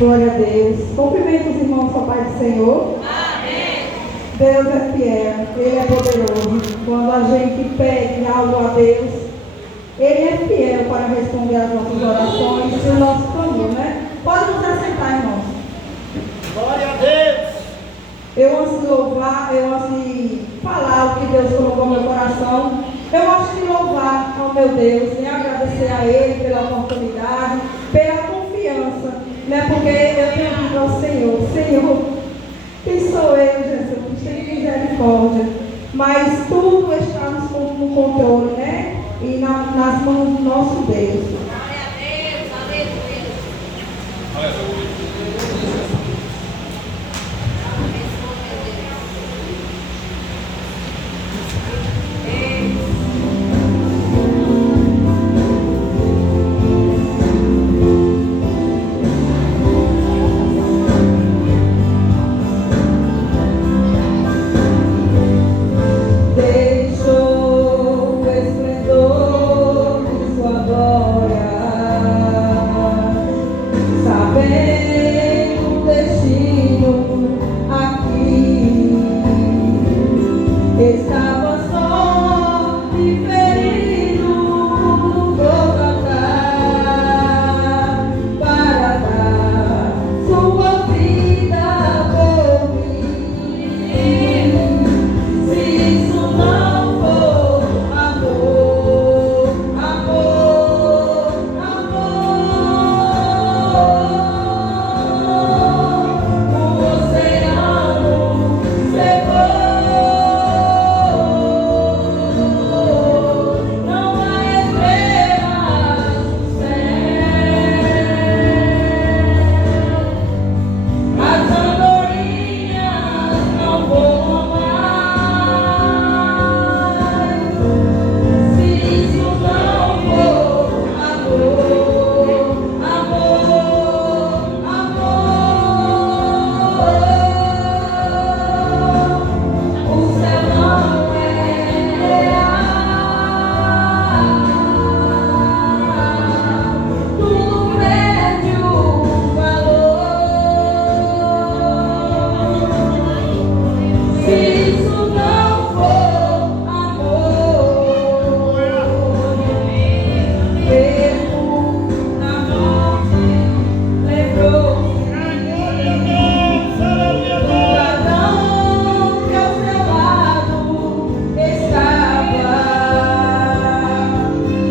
Glória a Deus. Cumprimento os irmãos com a paz do Senhor. Amém. Deus é fiel, Ele é poderoso. Quando a gente pede algo a Deus, Ele é fiel para responder às nossas orações e o nosso clamor, né? Pode nos assentar, irmãos. Glória a Deus. Eu antes de louvar, eu antes de falar o que Deus colocou no meu coração, eu gosto de louvar ao meu Deus e agradecer a Ele pela oportunidade, pela confiança, né? Porque eu tenho dito ao Senhor, Senhor, quem sou eu, Jesus? Tem misericórdia. Mas tudo está no controle, né? E nas mãos do nosso Deus. Glória a Deus. Aleluia. Aleluia. Deixou o esplendor de sua glória, sabendo o destino aqui. Estava só e ferido no Golgotá, para dar sua vida por mim. Se isso não for amor, amor, amor, o oceano secou. Não há estrelas no céu, as andorinhas não voam mais. Se isso não for amor, amor, amor, o céu não é real, tudo perde o valor. Se isso não for amor, mesmo na morte, lembrou-se cada um que ao seu lado estava,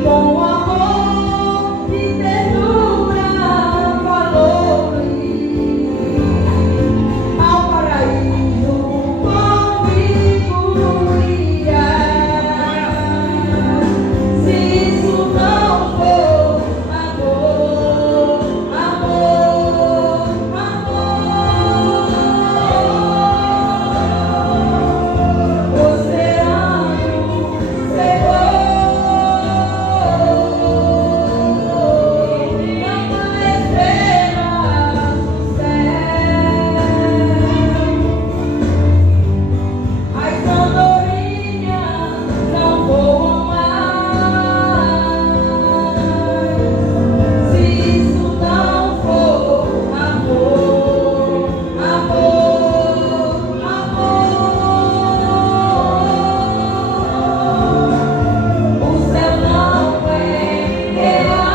com amor e ternura falou-lhe ao paraíso comigo ia. Se isso não for amor, amor, amor, o oceano secou. Não há estrelas no céu, as andorinhas não voam mais. Se isso não for amor, amor, amor, o céu não é real,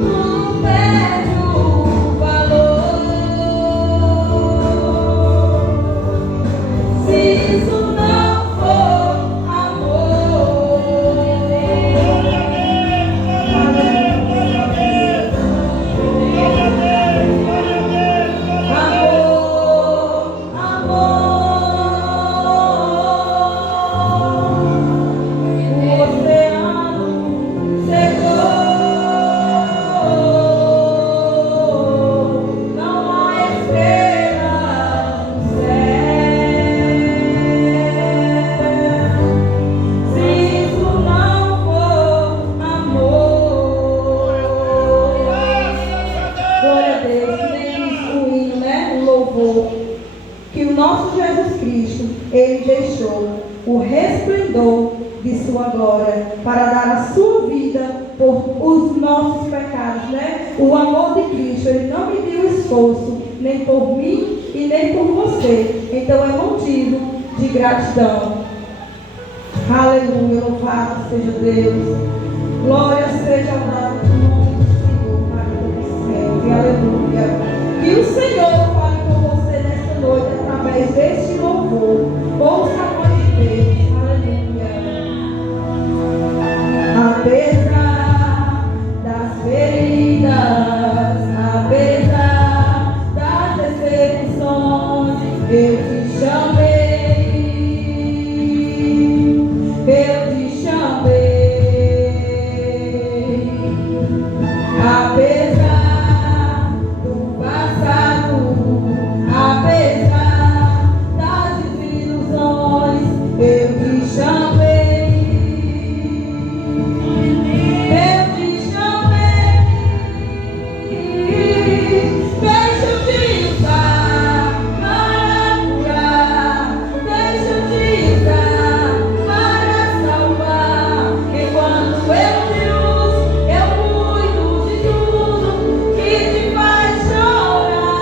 tudo perde o valor. Se isso não for amor, amor, amor, o oceano secou. Não há estrelas no céu. Se isso não for amor, glória a Deus. Nem o hino, né? O louvor que o nosso Jesus Cristo, Ele deixou o resplendor de sua glória para dar a sua vida vida por os nossos pecados, né? O amor de Cristo, Ele não mediu esforço, nem por mim e nem por você. Então é motivo de gratidão. Aleluia, louvado seja Deus. Glória seja ao nome do Senhor, para todo sempre. Aleluia. Que o Senhor fale com você nesta noite através deste louvor. Ouça a voz de Deus. Aleluia. Apesar das feridas, apesar das decepções, eu te chamei. Eu te chamei. Apesar do passado, apesar das desilusões, eu te chamei. Eu te chamei. Deixa eu te usar para curar. Deixa eu te usar para salvar. Enquanto eu te uso, eu cuido de tudo que te faz chorar.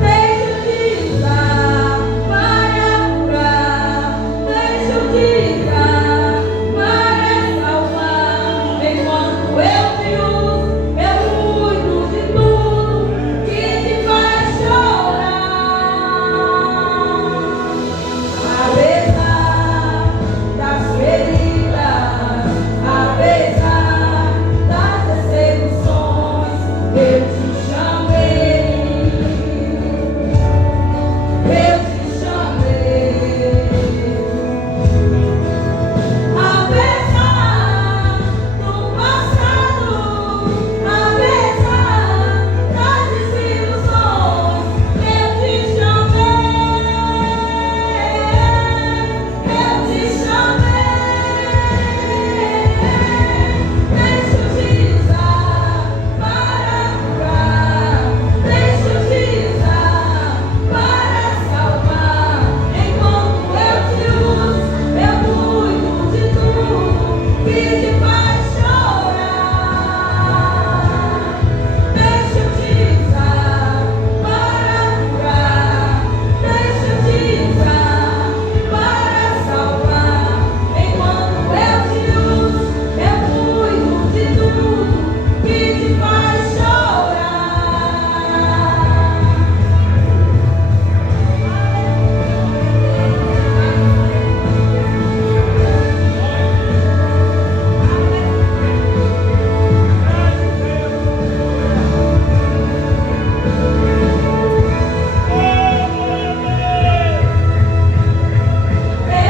Deixa eu te usar para curar. Deixa eu te usar para salvar. Enquanto eu te uso, eu cuido de tudo que te faz chorar. Apesar das feridas, apesar das decepções, eu te chamei. Eu te chamei. Apesar do passado, apesar das desilusões, eu te chamei. Eu te chamei. Deixa eu te usar para curar. Deixa eu te usar para salvar. Enquanto eu te uso, eu cuido de tudo que te faz chorar. Deixa eu te usar para curar. Deixa eu te usar para salvar. Enquanto eu te uso, eu cuido de tudo que te faz Eu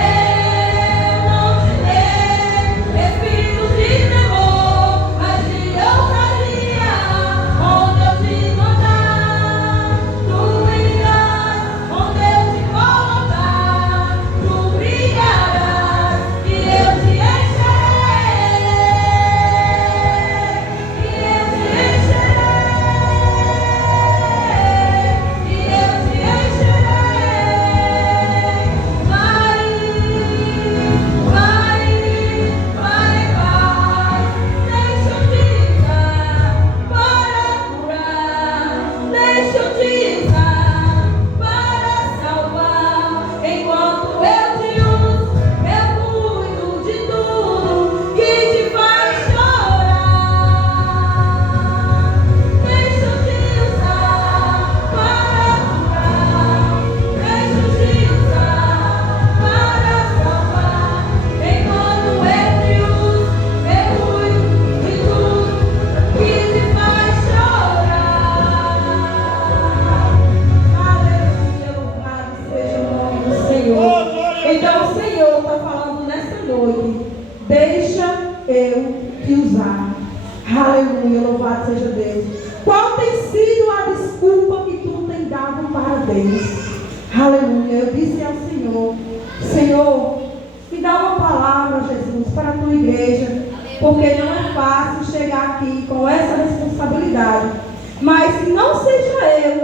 não te dei espírito de temor, mas de ousadia, onde eu te mandar. Tu brilharás, onde eu te colocar. Tu brilharás, e eu te encherei. E eu te encherei. E eu te encherei. Vai, vai, vai em paz. Deixa eu te usar para curar. Deixa eu te usar para salvar. Enquanto eu te uso, eu cuido de tudo que te faz chorar. Deixa eu te usar para curar. Deixa eu te usar para salvar. Enquanto eu te uso, eu cuido de tudo que te faz chorar. Aleluia, louvado seja o nome do Senhor. Então o Senhor está falando nessa noite. Deixa eu te usar. Aleluia, louvado seja Deus. Qual tem sido a desculpa que tu tem dado para Deus? Aleluia, eu disse ao Senhor: Senhor, me dá uma palavra, Jesus, para a tua igreja, porque não é fácil chegar aqui com essa responsabilidade. Mas que não seja eu,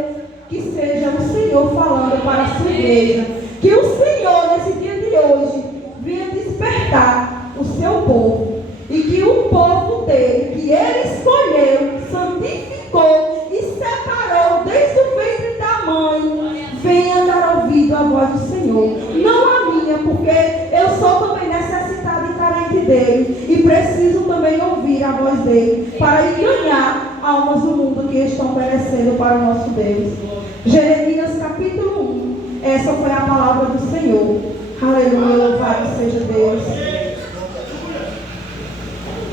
que seja o Senhor falando para a sua igreja. Que o Senhor, nesse dia de hoje, venha despertar o seu povo. povo dele, que ele escolheu, santificou e separou desde o ventre da mãe, venha dar ouvido à voz do Senhor. Não a minha, porque eu sou também necessitada e carente dele, e preciso também ouvir a voz dele, para ganhar almas do mundo que estão perecendo para o nosso Deus. Jeremias capítulo 1. Essa foi a palavra do Senhor. Aleluia, louvado seja Deus.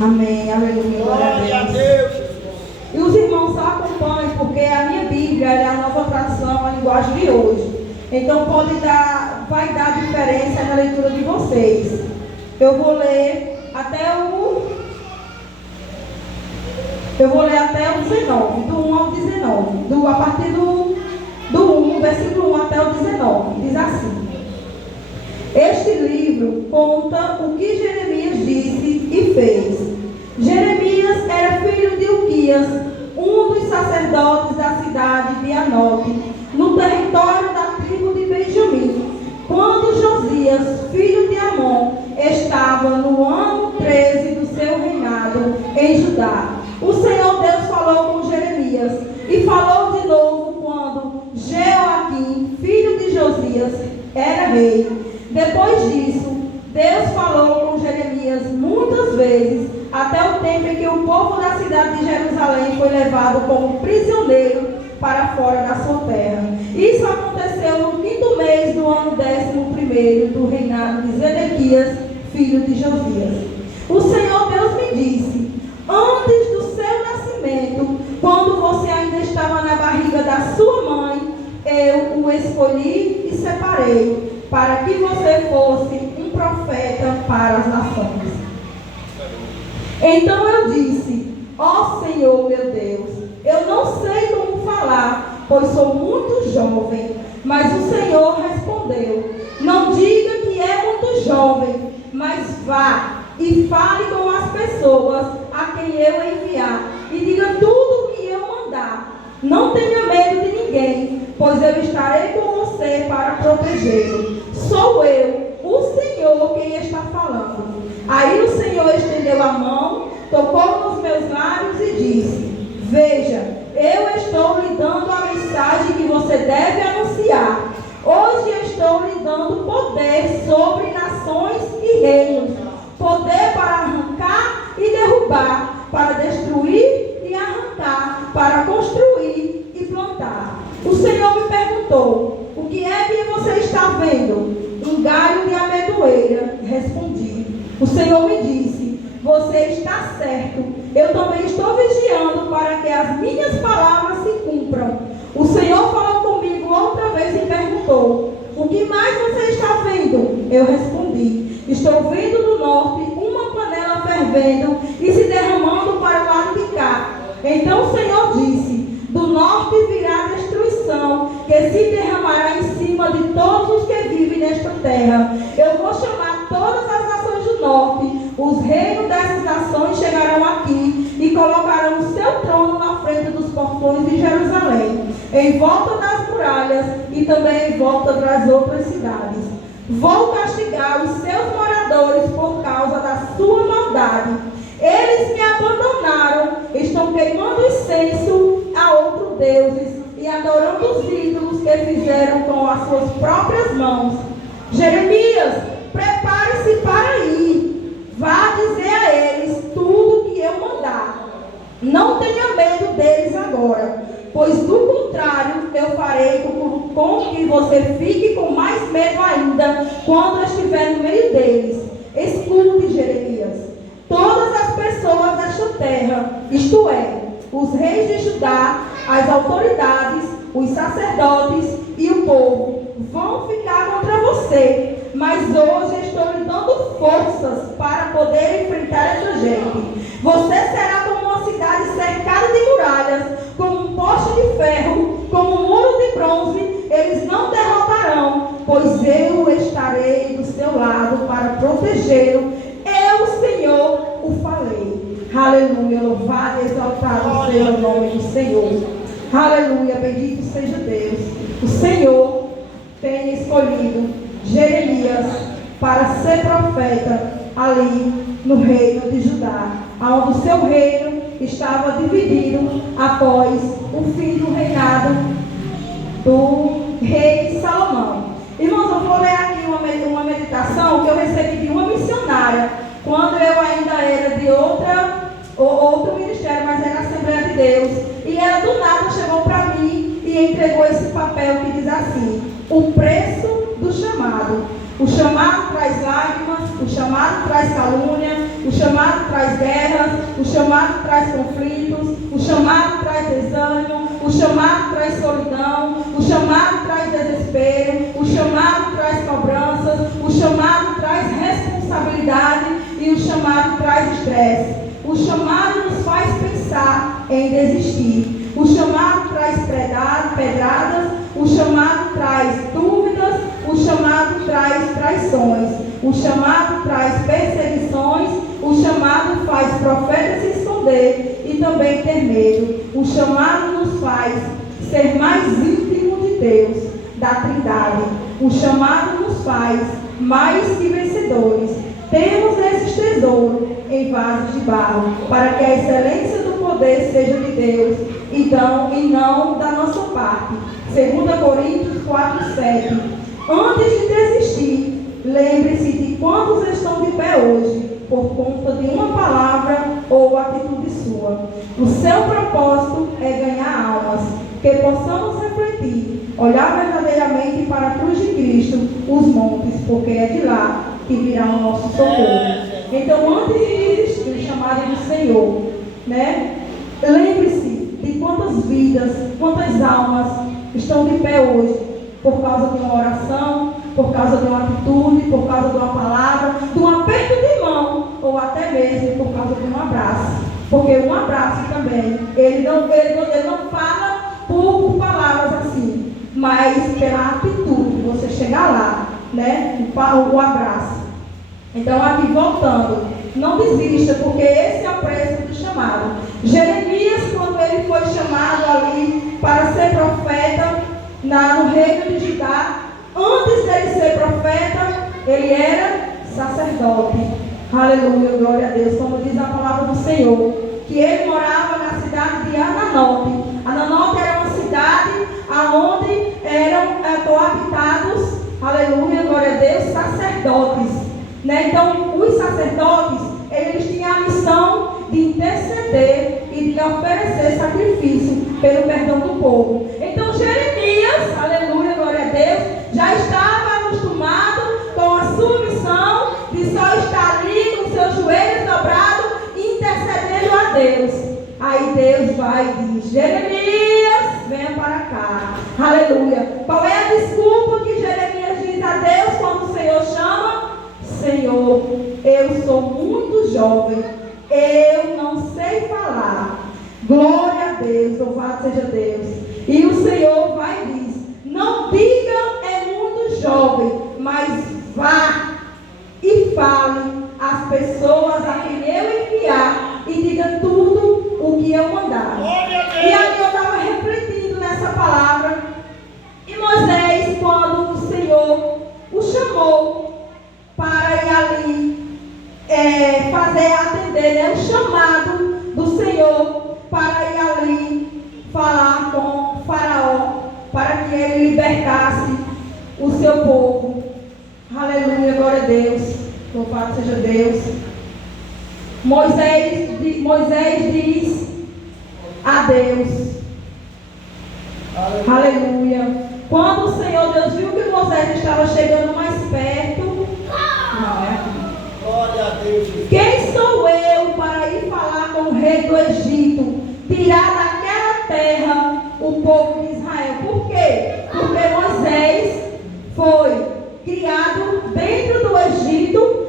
Amém, aleluia, glória a Deus. E os irmãos só acompanham, porque a minha Bíblia é a nova tradução, a linguagem de hoje. Então vai dar diferença na leitura de vocês. Eu vou ler até o 19, do 1 ao 19, a partir do 1, versículo 1 até o 19, diz assim: este livro conta o que Jeremias disse e fez. Jeremias era filho de Uquias, um dos sacerdotes da cidade de Anote, no território da tribo de Benjamim, quando Josias, filho de Amon, estava no ano 13 do seu reinado em Judá. O Senhor Deus falou com Jeremias e falou de novo quando Jeoaquim, filho de Josias, era rei. Depois disso, Deus falou com Jeremias muitas vezes, até o tempo em que o povo da cidade de Jerusalém foi levado como prisioneiro para fora da sua terra. Isso aconteceu no 5º mês do ano 11º do reinado de Zedequias, filho de Josias. O Senhor Deus me disse: antes do seu nascimento, quando você ainda estava na barriga da sua mãe, eu o escolhi e separei, para que você fosse um profeta para as nações. Então eu disse: ó Senhor meu Deus, eu não sei como falar, pois sou muito jovem. Mas o Senhor respondeu: não diga que é muito jovem, mas vá e fale com as pessoas a quem eu enviar, e diga tudo o que eu mandar. Não tenha medo de ninguém, pois eu estarei com você para protegê-lo. Sou eu, o Senhor, quem está falando. Aí o Senhor estendeu a mão, tocou nos meus lábios e disse: veja, eu estou lhe dando a mensagem que você deve anunciar. Hoje estou lhe dando poder sobre nações e reinos, poder para arrancar e derrubar, para destruir e arrancar, para construir e plantar. O Senhor me perguntou: o que é que você está vendo? Um galho de amendoeira, respondi. O Senhor me disse: você está certo, eu também estou vigiando para que as minhas palavras se cumpram. O Senhor falou comigo outra vez e perguntou: o que mais você está vendo? Eu respondi: estou vendo do norte uma panela fervendo e se derramando para o lado de cá. Então o Senhor disse: do norte virá destruição, que se derramará em cima de todos os que vivem nesta terra. Eu vou chamar todas as nações do norte. Os reinos dessas nações chegarão aqui e colocarão o seu trono na frente dos portões de Jerusalém, em volta das muralhas e também em volta das outras cidades. Vou castigar os seus moradores por causa da sua maldade. Eles me abandonaram, estão queimando incenso a outros deuses e adorando os ídolos que fizeram com as suas próprias mãos. Jeremias, prepare-se para ir. Vá dizer a eles tudo o que eu mandar. Não tenha medo deles agora, pois do contrário eu farei com que você fique com mais medo ainda quando estiver no meio deles. Escute, Jeremias. Todas as pessoas desta terra, isto é, os reis de Judá, as autoridades, os sacerdotes e o povo, vão ficar contra você. Mas hoje estou lhe dando forças para poder enfrentar essa gente. Você será como uma cidade cercada de muralhas, como um poste de ferro, como um muro de bronze. Eles não derrotarão, pois eu estarei do seu lado para protegê-lo. Eu, Senhor, o falei. Aleluia, louvado e exaltado seja o nome do Senhor. Aleluia, bendito seja Deus. O Senhor tem escolhido Jeremias para ser profeta ali no reino de Judá. onde o seu reino estava dividido após o fim do reinado do rei Salomão. Irmãos, eu vou ler aqui uma meditação que eu recebi de uma missionária, quando eu ainda era de outro ministério, mas era a Assembleia de Deus. E ela do nada chegou para mim e entregou esse papel que diz assim: o preço do chamado. O chamado traz lágrimas, o chamado traz calúnia, o chamado traz guerras, o chamado traz conflitos, o chamado traz desânimo, o chamado traz solidão, o chamado traz desespero, o chamado traz cobranças, o chamado traz responsabilidade e o chamado traz estresse. O chamado nos faz pensar em desistir. O chamado traz pedradas, o chamado traz dúvidas, o chamado traz traições, o chamado traz perseguições, o chamado faz profeta se esconder e também ter medo. O chamado nos faz ser mais íntimo de Deus, da Trindade. O chamado nos faz mais que vencedores. Temos esses tesouros em vasos de barro, para que a excelência do poder seja de Deus e não da nossa parte. 2 Coríntios 4:7. Antes de desistir, lembre-se de quantos estão de pé hoje, por conta de uma palavra ou atitude sua. O seu propósito é ganhar almas, que possamos refletir, olhar verdadeiramente para a cruz de Cristo, os montes, porque é de lá que virá o nosso socorro. Então, antes de desistir, o chamado do Senhor, né? Lembre-se de quantas vidas, quantas almas estão de pé hoje, por causa de uma oração, por causa de uma atitude, por causa de uma palavra, de um aperto de mão, ou até mesmo por causa de um abraço. Porque um abraço também, ele não fala por palavras assim, mas pela atitude, você chegar lá, né? O abraço. Então, aqui voltando, não desista, porque esse é o preço do chamado. Jeremias, quando ele foi chamado ali para ser profeta no reino de Judá, antes dele ser profeta, ele era sacerdote. Aleluia, glória a Deus, como diz a palavra do Senhor, que ele morava na cidade de Ananote. Ananote era uma cidade onde eram coabitados, aleluia, glória a Deus, sacerdotes. Né? Então, os sacerdotes, eles tinham a missão de interceder e de oferecer sacrifício pelo perdão do povo. Então, Jeremias, aleluia, glória a Deus, já estava acostumado com a sua missão de só estar ali com seus joelhos dobrados, intercedendo a Deus. Aí Deus vai e diz: Jeremias, venha para cá. Aleluia. Qual é a desculpa que Jeremias diz a Deus quando o Senhor chama? Senhor, eu sou muito jovem, eu não sei falar. Glória a Deus, louvado seja Deus. E o Senhor vai e diz: não diga é muito jovem, mas vá e fale às pessoas a quem eu enviar e diga tudo o que eu mandar. E aí eu estava refletindo nessa palavra. E Moisés, quando o Senhor o chamou para ir ali atender, né, o chamado do Senhor para ir ali falar com Faraó, para que ele libertasse o seu povo. Aleluia, glória a Deus, louvado seja Deus. Moisés diz a Deus, aleluia. Quando o Senhor Deus viu que Moisés estava chegando mais perto, Glória a Deus. quem sou eu para ir falar com o rei do Egito, tirar daquela terra o povo de Israel? Por quê? Porque Moisés foi criado dentro do Egito,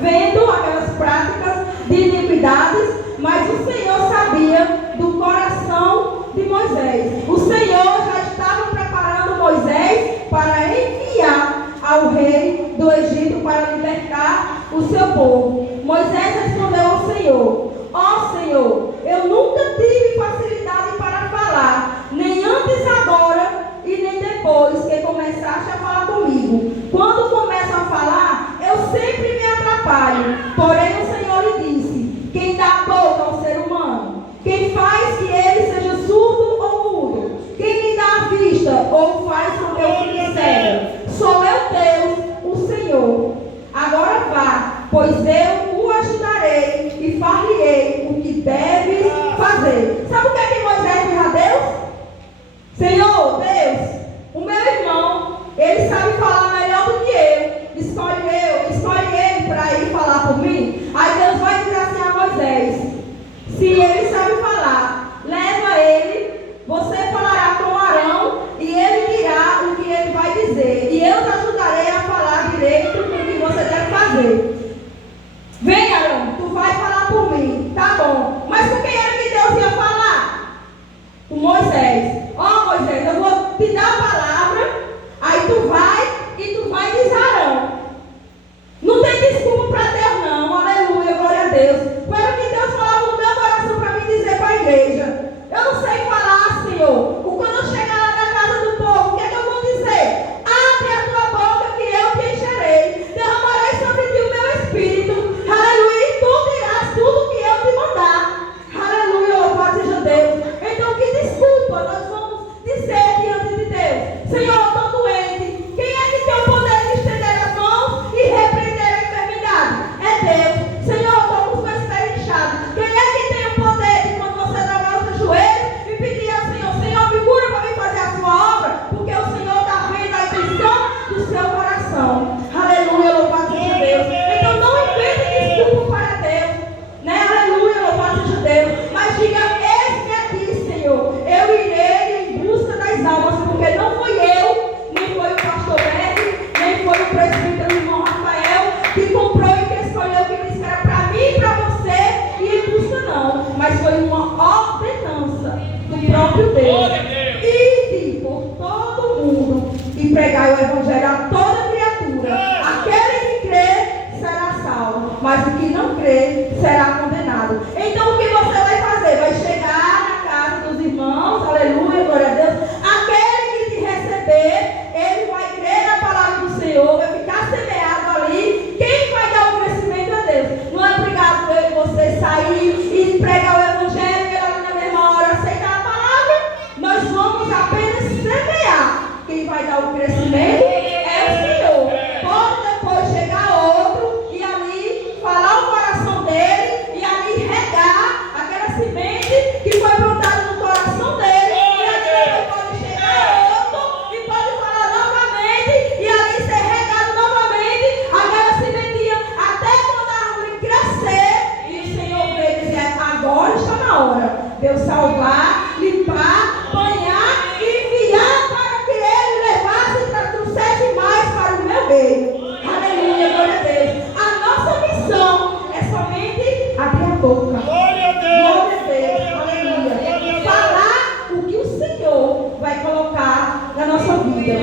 vendo aquelas práticas de iniquidades, mas o Senhor sabia do coração de Moisés. O Senhor já estava preparando Moisés para enviar ao rei do Egito para libertar o seu povo. Moisés respondeu ao Senhor: ó Senhor, eu nunca tive facilidade para falar, nem antes agora e nem depois que começaste a falar comigo. Quando começo a falar, eu sempre carne. Porém, o Senhor lhe disse: quem dá a boca ao ser humano? Quem faz que ele seja surdo ou mudo? Quem lhe dá a vista ou faz com que eu fique cego? Sou eu, Deus, o Senhor. Agora vá, pois eu o ajudarei e far-lhe-ei o que deve fazer. Sabe o que é que Moisés diz a Deus? Senhor, Deus, o meu irmão, ele sabe falar melhor do que eu. Escolhe ele para ir falar por mim. Aí Deus vai dizer assim a Moisés: se ele sabe falar, leva ele, você falará com Arão e ele dirá o que ele vai dizer. E eu te ajudarei a falar direito o que você deve fazer. Vem, Arão, tu vai falar por mim, tá bom. Mas com quem era que Deus ia falar? Com Moisés. Ó, Moisés, eu vou te dar a palavra, aí tu vai dizer Arão. Não tem desculpa para Deus não, aleluia, glória a Deus. Foi o que Deus falava no meu coração para mim dizer para a igreja. Eu não sei falar, Senhor. Quando eu chegar lá na casa do povo, o que é que eu vou dizer? Abre a tua boca que eu te encherei. Derramarei sobre ti o meu espírito. Aleluia, e tu dirás tudo que eu te mandar. Aleluia, louvado seja Deus. Então que desculpa nós vamos dizer diante de Deus? Senhor, eu estou doente. Quem é que tem o poder de estender as mãos e repreender a enfermidade? É Deus. Senhor, eu estou com os meus pés inchados. Quem é que tem o poder de, quando você dobrar os seus joelhos e pedir ao Senhor: Senhor, me cura para mim fazer a sua obra? Porque o Senhor está vendo a intenção do seu coração. Aleluia, louvado seja Deus. Então não invente desculpa para Deus, né? Aleluia, louvado seja Deus. Mas diga: eis-me aqui, Senhor. Eu irei em busca das almas, porque não fui eu, nem foi o pastor Beto, nem foi o presbítero irmão Rafael que comprou e que escolheu, que disse que era para mim e para você ir em busca, não. Mas foi uma ordenança do próprio Deus. Ide por todo mundo e pregai o evangelho a toda criatura. Aquele que crê será salvo, mas o que não crê será condenado. Então o que você vai fazer? Vai chegar na casa dos irmãos, aleluia, glória a Deus. Aquele que te receber, ele vai crer na palavra do Senhor, vai ficar semeado ali. Quem vai dar o crescimento é Deus. Não é obrigado eu e você sair e pregar o evangelho e ali na mesma hora aceitar a palavra. Nós vamos apenas semear. Quem vai dar o crescimento é o Senhor. Pode depois chegar outro e ali falar o coração dele e ali regar aquela semente que foi plantada no coração dele. E ali depois pode chegar outro e pode falar novamente e ali ser regado novamente aquela sementinha até quando a árvore crescer e o Senhor veio dizer: agora está na hora de eu salvar, limpar, banhar e enviar para que ele levasse e trouxesse mais para o meu reino. Aleluia, glória a Deus. A nossa missão é somente abrir a boca. Glória a Deus. Glória a Deus, aleluia. Falar o que o Senhor vai colocar na nossa vida.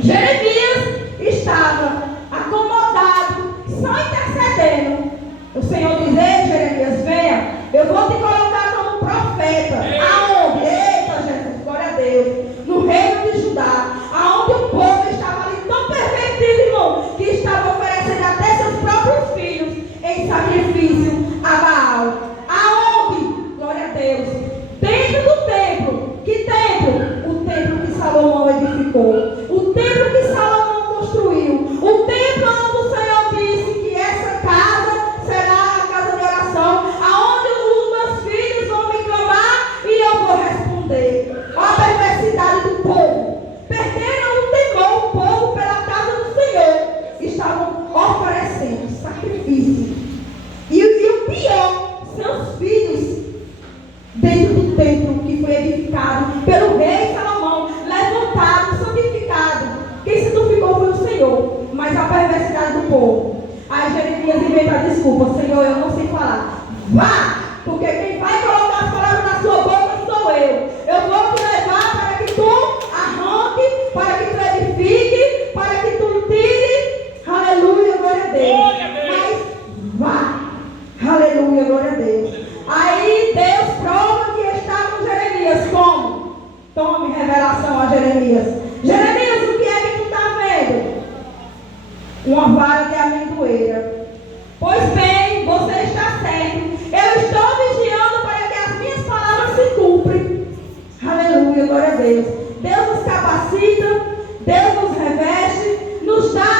Jeremias estava acomodado, só intercedendo. O Senhor diz: ei, Jeremias, venha, eu vou te colocar como profeta. Aonde? Eita, Jesus, glória a Deus. No reino de Judá, aonde o povo estava ali tão pervertido, irmão, que estava oferecendo até seus próprios filhos em sacrifício a Baal. Aonde? Glória a Deus. Dentro do templo. Que templo? O templo que Salomão edificou. O templo que Salomão construiu. O templo onde o Senhor disse que essa casa será a casa de oração, aonde os meus filhos vão me clamar e eu vou responder. Olha a perversidade do povo. Perderam o temor, o povo, pela casa do Senhor. Estavam oferecendo sacrifício. E o pior, seus filhos, dentro do templo que foi edificado pelo rei Salomão, levantado, santificado. Quem santificou foi o Senhor, mas a perversidade do povo. Aí Jeremias inventa a desculpa: Senhor, eu não sei falar. Vá, porque quem vai colocar as palavras na sua boca sou eu. Eu vou te levar para que tu arranque, para que tu edifique, para que tu tire. Aleluia, glória a Deus. Mas vá. Aleluia, glória a Deus. Aí Deus prova que está com Jeremias. Como? Tome revelação a Jeremias. Jeremias, o que é que tu está vendo? Uma vara de amendoeira. Pois bem, você está certo. Eu estou vigiando para que as minhas palavras se cumprem. Aleluia, glória a Deus. Deus nos capacita, Deus nos reveste, nos dá,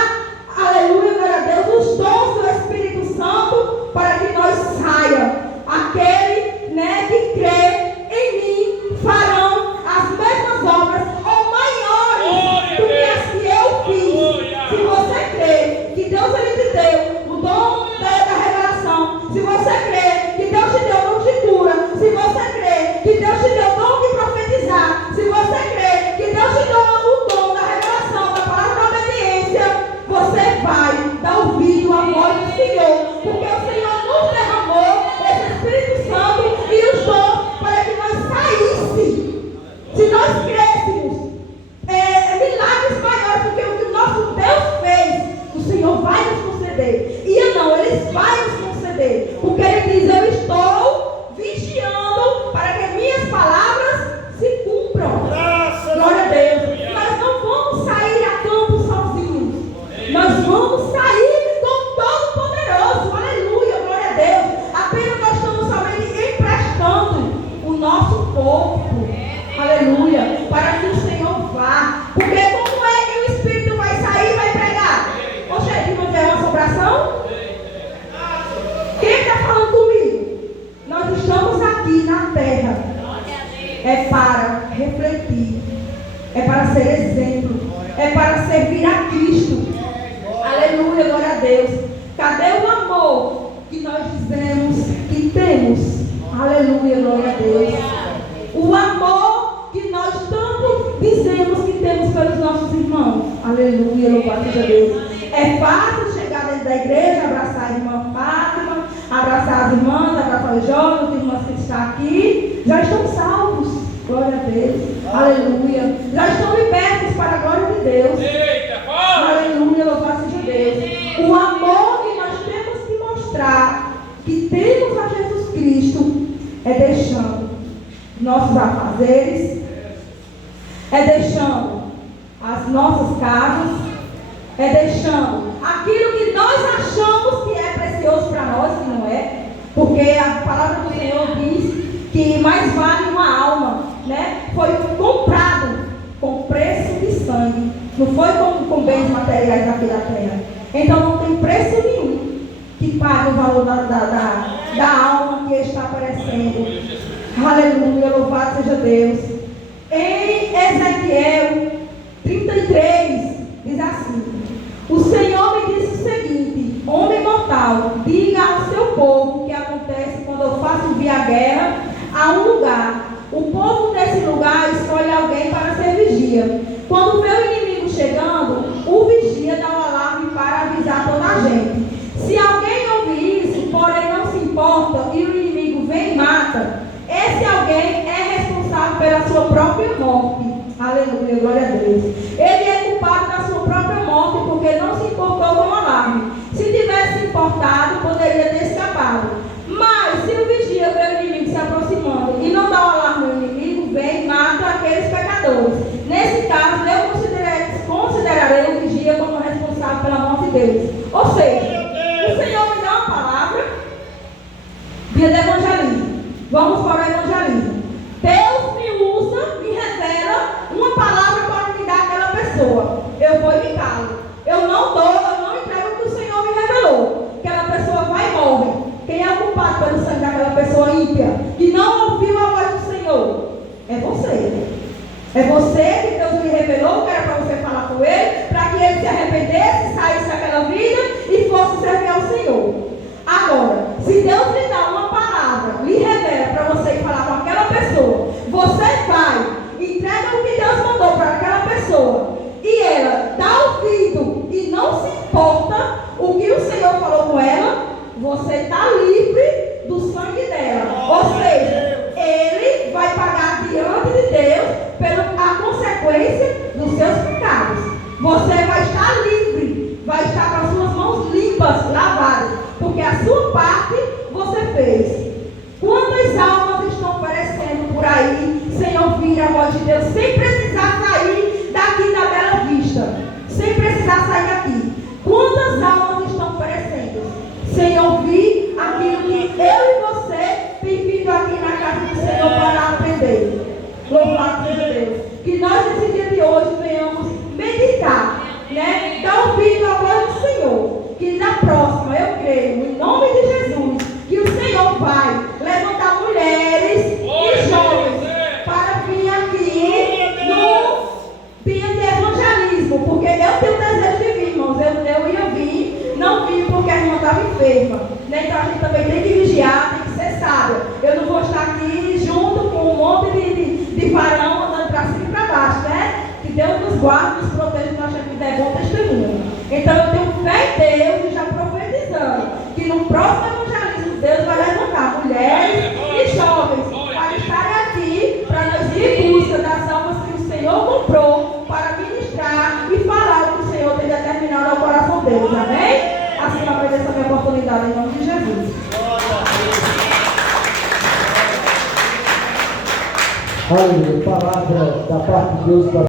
aleluia, glória a Deus, os dons do Espírito Santo para que nós saia. Aquele, né, que crê em mim farão as mesmas obras ou maiores do que as que eu fiz. Se você crê que Deus ele te deu o dom da revelação, se você crê que Deus te deu o dom de cura, se você crê que Deus te deu o dom de profetizar, se você crê que Deus te deu o dom da revelação, da palavra da obediência, você vai dar ouvido à voz do Senhor, porque o Senhor nos derramou esse Espírito Santo e os dons para que nós saíssemos. Se nós crêssemos milagres maiores do que o que o nosso Deus fez, o Senhor vai nos conceder. E não, Ele vai nos conceder, porque Ele diz: eu estou vigiando para que minhas palavras se cumpram. Glória a Deus. Nós não vamos sair a campo sozinhos, nós vamos sair com o Todo-Poderoso. Aleluia, glória a Deus. Apenas nós estamos somente emprestando o nosso corpo, aleluia, para que o Senhor vá. Porque como é que o Espírito vai sair e vai pregar? Oxe, aqui não tem uma assombração? Quem está falando comigo? Nós estamos aqui na terra. É para refletir, é para ser exemplo, é para servir a Cristo. Aleluia, glória a Deus. Cadê o amor que nós dizemos que temos? Aleluia, glória a Deus. O amor que nós tanto dizemos que temos pelos nossos irmãos. Aleluia, louvado seja Deus. É fácil chegar dentro da igreja, abraçar a irmã Fátima, abraçar as irmãs, abraçar os jovens, os irmãos que estão aqui. Já estão salvos, glória a Deus. Aleluia. Já estão libertos para a glória de Deus. Aleluia, louvado seja Deus. O amor que nós temos que mostrar que temos a Jesus Cristo é deixando nossos afazeres, é deixando as nossas casas, é deixando aquilo que nós achamos que é precioso para nós, que não é, porque a palavra do Senhor diz que mais vale uma alma, né? Foi comprado com preço de sangue, não foi com bens materiais aqui da terra. Então não tem preço nenhum que pague o valor da alma que está aparecendo. Aleluia, louvado seja Deus. Em Ezequiel 33 diz assim: o Senhor me disse o seguinte: homem mortal, diga ao seu povo o que acontece quando eu faço vir a guerra a um lugar. O povo desse lugar escolhe alguém para ser vigia. Quando vê o inimigo chegando, o vigia dá um alarme para avisar toda a gente. Se alguém ouvir isso, porém não se importa, e o inimigo vem e mata, esse alguém é responsável pela sua própria morte. Aleluia, glória a Deus. Ele é culpado da sua própria morte porque não se importou com o alarme. Se tivesse se importado, poderia ter escapado. Mas se o vigia vê o inimigo se aproximando e não dá o alarme ao inimigo, vem e mata aqueles pecadores. Nesse caso, eu considerarei o vigia como responsável pela morte deles. Ou seja, o Senhor me dá uma palavra via de evangelismo. Vamos para o evangelismo. Deus me usa, me revela uma palavra para me dar àquela pessoa. Eu vou e me calo. Eu não entrego o que o Senhor me revelou. Aquela pessoa vai e morre. Quem é o culpado pelo sangue daquela pessoa ímpia que não ouviu a voz do Senhor? É você. É você que Deus lhe revelou, que era para você falar com ele, para que ele se arrependesse, saísse daquela vida e fosse servir ao Senhor. Agora, se Deus lhe dá uma palavra, lhe revela para você ir falar com aquela pessoa, você vai, entrega o que Deus mandou para aquela pessoa, e ela dá ouvido e não se importa o que o Senhor falou com ela, você está livre do sangue dela. Ou seja, ele vai pagar diante de Deus pela consequência dos seus pecados. Você vai estar livre, vai estar com as suas mãos limpas, lavadas, porque a sua parte você fez. Quantas almas estão perecendo por aí sem ouvir a voz de Deus, sem precisar sair daqui da Bela Vista, sem precisar sair daqui? Quantas almas estão perecendo sem enferma. Né? Então a gente também tem que vigiar, tem que ser sábio. Eu não vou estar aqui junto com um monte de varão andando para cima e para baixo, né? Que Deus nos guarde, nos proteja, que nossa vida é bom testemunho. Então eu tenho fé em Deus e já profetizando que no próximo evangelismo Deus vai levantar mulheres e jovens para estarem aqui, para nós ir em busca das almas que o Senhor comprou, para ministrar e falar o que o Senhor tem determinado ao coração deles. Amém? Assim eu agradeço a minha oportunidade em nome de Jesus. Aleluia. Palavra da parte de Deus para